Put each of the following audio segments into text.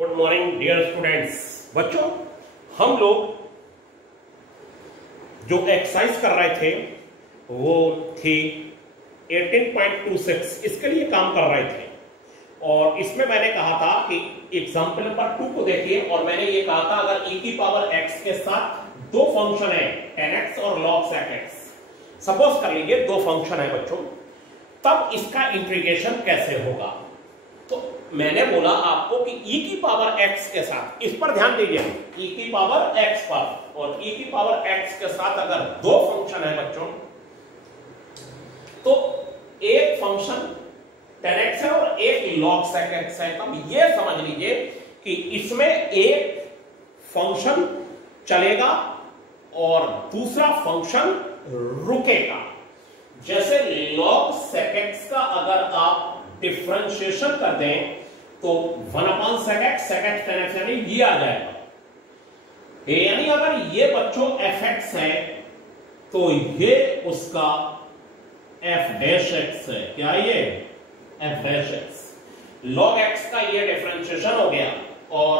Good morning dear students. बच्चों, हम लोग जो एक्सरसाइज कर रहे थे वो थी 18.26, इसके लिए काम कर रहे थे। और इसमें मैंने कहा था कि एग्जाम्पल नंबर 2 को देखिए, और मैंने ये कहा था अगर e की पावर x के साथ दो फंक्शन है tan x और log sec x, सपोज कर लीजिए दो फंक्शन है बच्चों, तब इसका इंटीग्रेशन कैसे होगा। तो मैंने बोला आपको कि e की पावर x के साथ, इस पर ध्यान दीजिए, e की पावर x पर और e की पावर x के साथ अगर दो फंक्शन है बच्चों, तो एक फंक्शन tan x है और एक log sec x है। तब ये समझ लीजिए कि इसमें एक फंक्शन चलेगा और दूसरा फंक्शन रुकेगा। जैसे log sec x का अगर आप डिफरेंशिएशन कर दें तो 1/sec x tan x यानी ये आ जाएगा। यानी अगर ये बच्चों fx है तो ये उसका f'(x) है। क्या ये f'(x)? log x का ये डिफरेंशिएशन हो गया और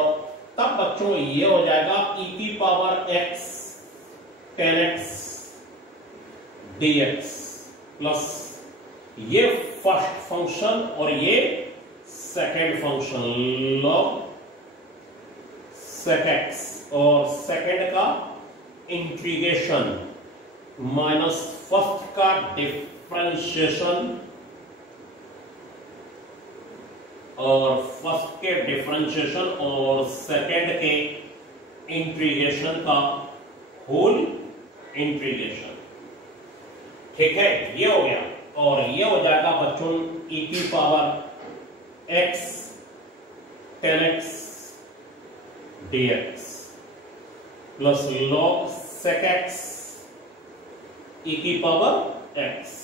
तब बच्चों ये हो जाएगा e की power x tan x dx plus ये फर्स्ट फंक्शन और ये second function log sec x और सेकेंड का इंटीग्रेशन माइनस फर्स्ट का डिफरेंशिएशन और फर्स्ट के डिफरेंशिएशन और सेकेंड के इंटीग्रेशन का होल इंटीग्रेशन। ठीक है, ये हो गया और ये हो जाएगा बच्चों e की power x tan x dx plus log sec x e की पावर x,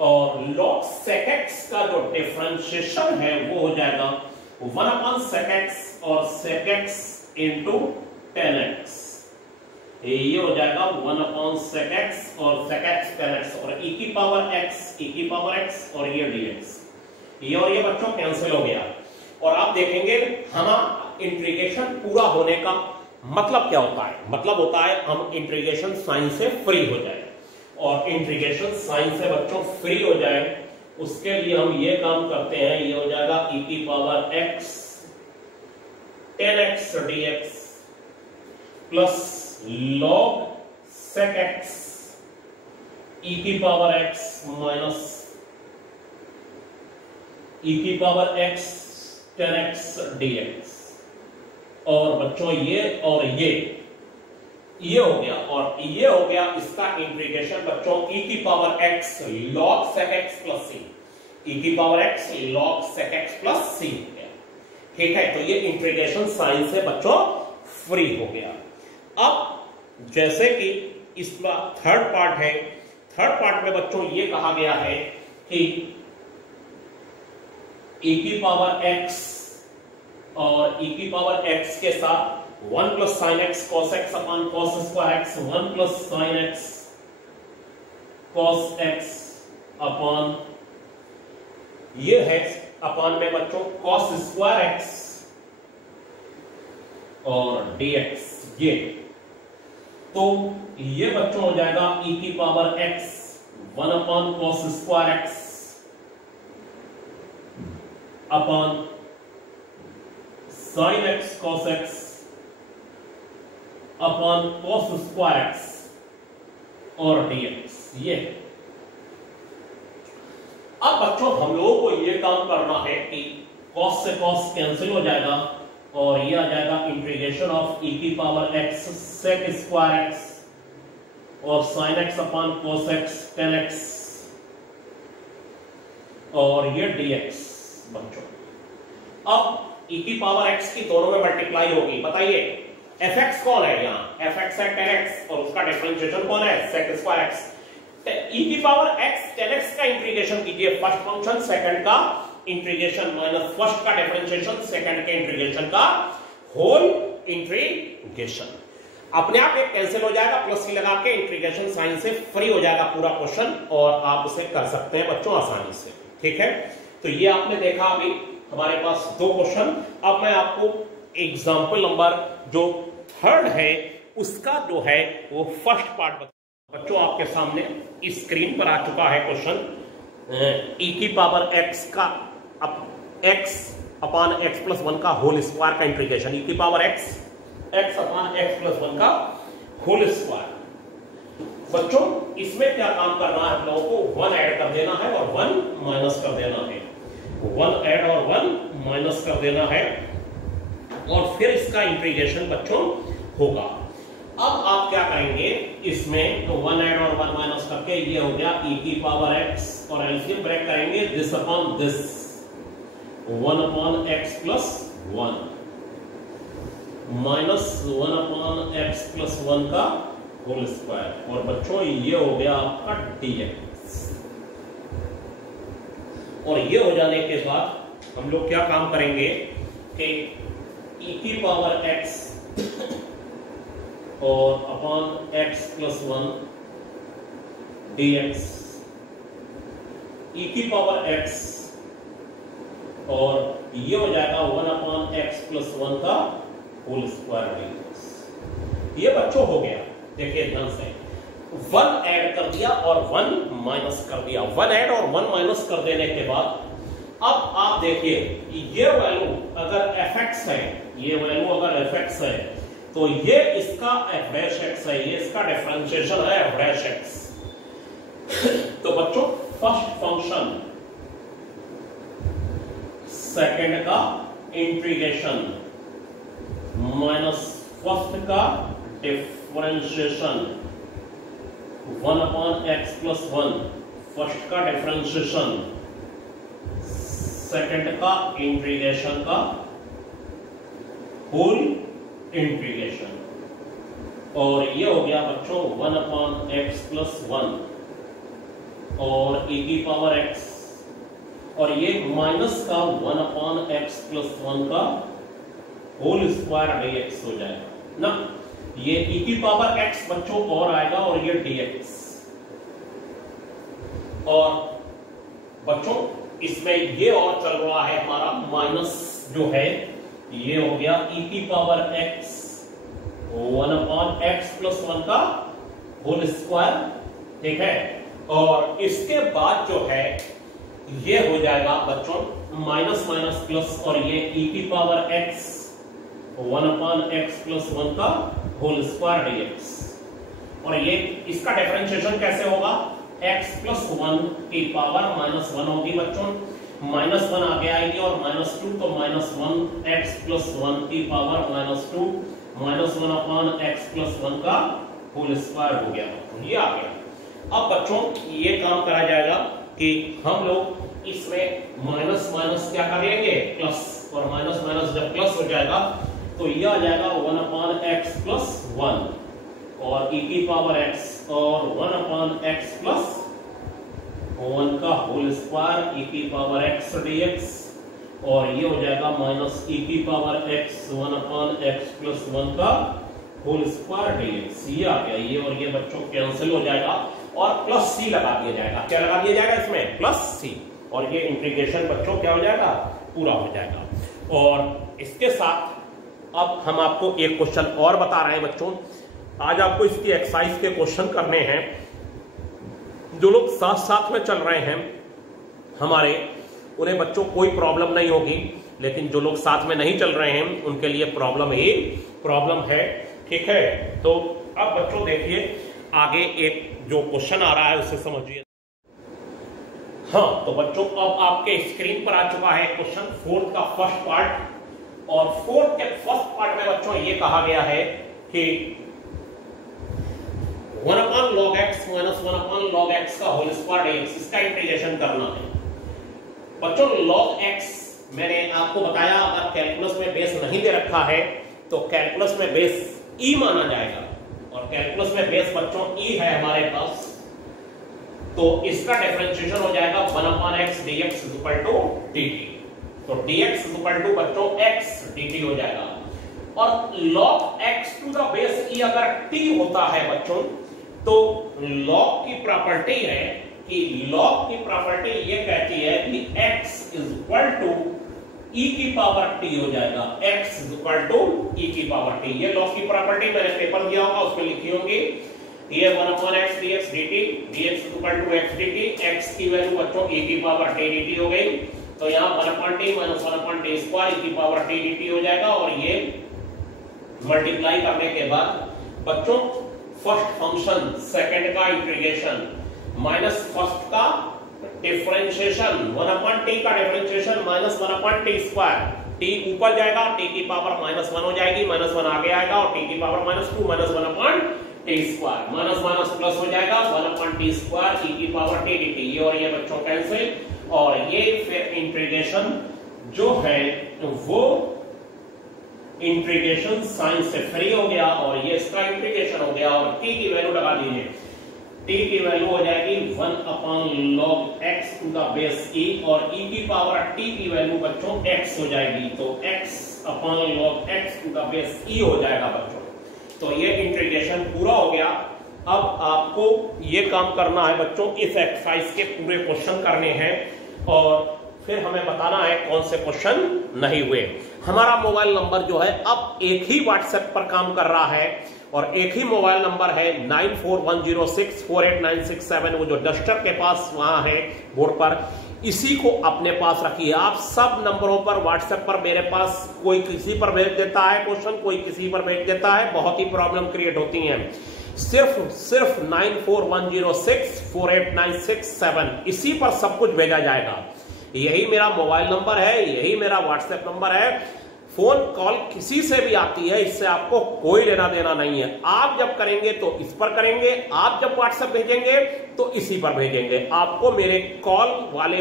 और log sec x का जो डिफरेंशिएशन है वो हो जाएगा 1/sec x और sec x into tan x। ये हो जाएगा 1/sec x और sec x tan x और e की पावर x और ये dx। ये और ये बच्चों कैंसिल हो गया और आप देखेंगे हम इंटीग्रेशन पूरा होने का मतलब क्या होता है। मतलब होता है हम इंटीग्रेशन साइन से फ्री हो जाए, और इंटीग्रेशन साइन से बच्चों फ्री हो जाए उसके लिए हम ये काम करते हैं। ये हो जाएगा e की power x tan x dx plus log sec x e की पावर x माइनस e की power x tan x dx। और बच्चों ये और ये हो गया और ये हो गया इसका इंटीग्रेशन बच्चों e की power x log sec x plus c, e की power x log sec x plus c हो गया। ठीक है, तो ये इंटीग्रेशन साइन से बच्चों फ्री हो गया। अब जैसे कि इसका थर्ड पार्ट है, थर्ड पार्ट में बच्चों ये कहा गया है कि e की पावर x और e की पावर x के साथ 1 plus sine x cos x upon cos square x, 1 plus sign x cos x upon ये है अपॉन में बच्चों cos स्क्वायर x और dx। ये तो ये बच्चों हो जाएगा e की power x 1/cos square x upon sin x cos x upon cos square x और dx। ये अब बच्चों हम लोगों को ये काम करना है कि cos से cos कैंसिल हो जाएगा और ये आ जाएगा इंटीग्रेशन ऑफ e की power x sec square x और sin x upon cos x tan x और ये dx। बच्चों अब e की पावर x की दोनों में मल्टीप्लाई होगी। बताइए fx कौन है यहाँ? fx है tan x और उसका डिफरेंशिएशन कौन है? sec square x। e की पावर x tan x का इंटीग्रेशन कीजिए, फर्स्ट फंक्शन सेकंड का इंटीग्रेशन माइनस फर्स्ट का डिफरेंशिएशन सेकंड के इंटीग्रेशन का होल इंटीग्रेशन। अपने आप एक कैंसिल हो जाएगा, प्लस सी लगा के इंटीग्रेशन साइन से फ्री हो जाएगा पूरा क्वेश्चन और आप उसे कर सकते हैं बच्चों आसानी से। ठीक है, तो ये आपने देखा अभी हमारे पास दो क्वेश्चन। अब मैं आपको एग्जाम्पल नंबर जो 3 है उसका जो है वो फर्स्ट पार्ट बच्चों आपके सामने स्क्रीन पर आ चुका है क्वेश्चन। e की पावर x का x अपान x प्लस 1 का होल स्क्वायर का इंटीग्रेशन, e की पावर x अपान x प्लस 1 का होल स्क्वायर। बच्चों इसमें क्या काम करना है, हम लोगों को 1 ऐड कर देना है और 1 माइनस कर देना है, 1 ऐड और 1 माइनस कर देना है और फिर इसका इंटीग्रेशन बच्चों होगा। अब आप क्या करेंगे इसमें, तो 1 ऐड और 1 माइनस करके ये हो गया e की पावर x और एलसीएम ब्रेक करेंगे this upon this, 1 upon x plus 1 minus 1 upon x plus 1 का होल स्क्वायर और बच्चों ये हो गया आपका dx। और ये हो जाने के बाद हम लोग क्या काम करेंगे कि e की पावर x और upon x plus 1 dx, e की पावर x और ये हो जाएगा 1 अपॉन x प्लस 1 का होल स्क्वायर dx। ये बच्चों हो गया, देखिए ध्यान से 1 ऐड कर दिया और 1 माइनस कर दिया, 1 ऐड और 1 माइनस कर देने के बाद अब आप देखिए ये वैल्यू अगर fx है, ये वैल्यू अगर fx है तो ये इसका f' x है, ये इसका डिफरेंशिएशन है f' x। तो बच्चों फर्स्ट फंक्शन सेकंड का इंटीग्रेशन माइनस फर्स्ट का differentiation, 1 upon x plus 1 first का डिफरेंशिएशन, सेकंड का इंटीग्रेशन का होल इंटीग्रेशन और ये हो गया बच्चों 1 अपॉन x प्लस 1 और e की पावर x और ये माइनस का 1 अपॉन x प्लस 1 का होल स्क्वायर dx हो जाएगा ना। ये e की पावर x बच्चों और आएगा और ये dx और बच्चों इसमें ये और चल रहा है हमारा माइनस जो है, ये हो गया e की power x 1 upon x plus 1 का होल स्क्वायर, ठीक है। और इसके बाद जो है ये हो जाएगा बच्चों माइनस माइनस प्लस और ये e की power x 1 upon x plus 1 का होल स्क्वायर dx और ये इसका डिफरेंशिएशन कैसे होगा, x प्लस 1 की पावर माइनस 1 होगी बच्चों, माइनस 1 आगे आएगी और माइनस 2 तो माइनस 1 x प्लस 1 की power minus 2 minus 1 upon x plus 1 का होल स्क्वायर हो गया, ये आ गया। अब बच्चों ये काम करा जाएगा कि हम लोग इसमें माइनस माइनस क्या कर लेंगे प्लस, और माइनस माइनस जब प्लस हो जाएगा तो ये आ जाएगा 1 अपॉन x प्लस 1 और e की पावर x और 1 अपॉन x प्लस 1 का होल स्क्वायर e की पावर x dx और ये हो जाएगा माइनस e की power x 1 upon x plus 1 का होल स्क्वायर dx। ये आ गया, ये और ये बच्चों कैंसिल हो जाएगा और प्लस c लगा दिया जाएगा। क्या लगा दिया जाएगा इसमें, प्लस c, और ये इंटीग्रेशन बच्चों क्या हो जाएगा, पूरा हो जाएगा। और इसके साथ अब हम आपको एक क्वेश्चन और बता रहे हैं बच्चों, आज आपको इसकी एक्सरसाइज के क्वेश्चन करने हैं। जो लोग साथ साथ में चल रहे हैं हमारे, उन्हें बच्चों कोई प्रॉब्लम नहीं होगी, लेकिन जो लोग साथ में नहीं चल रहे हैं उनके लिए प्रॉब्लम ही प्रॉब्लम है, ठीक है। तो अब बच्चों देखिए आगे एक जो क्वेश्चन आ रहा है उसे समझिए। हाँ तो बच्चों अब आपके स्क्रीन पर आ चुका है क्वेश्चन 4 का फर्स्ट पार्ट और 4 के फर्स्ट पार्ट में बच्चों ये कहा गया है कि 1 upon log x minus 1 upon log x का होल स्क्वायर dx, इसका इंटीग्रेशन करना है। बच्चों log x मैंने आपको बताया अगर कैलकुलस में बेस नहीं दे रखा है तो कैलकुलस में बेस e माना जाएगा और कैलकुलस में बेस बच्चों e है हमारे पास, तो इसका डिफरेंशिएशन हो जाएगा 1 upon x dx is equal to dt। तो dx इज इक्वल टू बच्चों x dt हो जाएगा और log x to the base e अगर t होता है बच्चों तो log की प्रॉपर्टी है कि log की प्रॉपर्टी ये कहती है कि x इज इक्वल टू ई की पावर टी हो जाएगा, x इक्वल टू ई की पावर टी। ये लॉग की प्रॉपर्टी मैंने पेपर दिया होगा उसमें लिखी होगी। ये 1/x dx dt, dx equal to x dt, x की वैल्यू बच्चों e की पावर t dt हो गई, तो यहाँ 1/t minus 1/t square e की पावर t dt हो जाएगा। और ये मल्टीप्लाई करने के बाद बच्चों फर्स्ट फंक्शन सेकंड का इंटीग्रेशन माइनस फर्स्ट का डिफरेंशिएशन, 1/t का differentiation minus 1/t square, t ऊपर जाएगा, t की पावर -1 हो जाएगी, -1 आगे आएगा और t की power -2 minus 1/t square, minus minus plus हो जाएगा 1/t स्क्वायर e की पावर t dt। ये और ये बच्चों कैंसिल, और ये फिर इंटीग्रेशन जो है वो इंटीग्रेशन साइन से फ्री हो गया और ये इसका इंटीग्रेशन हो गया। और t की वैल्यू लगा दीजिए, t की वैल्यू हो जाएगी 1/log x to the base e, और e की पावर t की वैल्यू बच्चों x हो जाएगी, तो x/log x to the base e हो जाएगा बच्चों। तो ये इंटीग्रेशन पूरा हो गया। अब आपको ये काम करना है बच्चों, इस एक्सरसाइज के पूरे क्वेश्चन करने हैं और फिर हमें बताना है कौन से क्वेश्चन नहीं हुए। हमारा मोबाइल नंबर जो है अब एक ही व्हाट्सएप पर काम कर रहा है और एक ही मोबाइल नंबर है 9410648967, वो जो डस्टर के पास वहां है बोर्ड पर, इसी को अपने पास रखिए। आप सब नंबरों पर व्हाट्सएप पर मेरे पास कोई किसी पर भेज देता है क्वेश्चन, कोई किसी पर भेज देता है, बहुत ही प्रॉब्लम क्रिएट होती है। सिर्फ 9410648967 इसी पर सब कुछ भेजा जाएगा। यही मेरा मोबाइल नंबर है, यही मेरा व्हाट्सएप नंबर है। फोन कॉल किसी से भी आती है, इससे आपको कोई लेना देना नहीं है। आप जब करेंगे तो इस पर करेंगे, आप जब व्हाट्सएप भेजेंगे तो इसी पर भेजेंगे। आपको मेरे कॉल वाले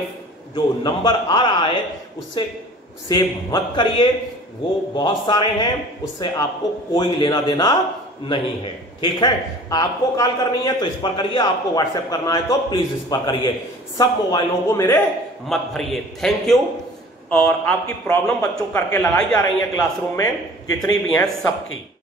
जो नंबर आ रहा है उससे सेव मत करिए, वो बहुत सारे हैं, उससे आपको कोई लेना देना नहीं है, ठीक है। आपको कॉल करनी है तो इस पर करिए, आपको व्हाट्सएप करना है तो प्लीज इस पर करिए। सब मोबाइलों को मेरे मत भरिए। Thank you. और आपकी प्रॉब्लम बच्चों करके लगाई जा रही है क्लासरूम में, जितनी भी हैं सबकी।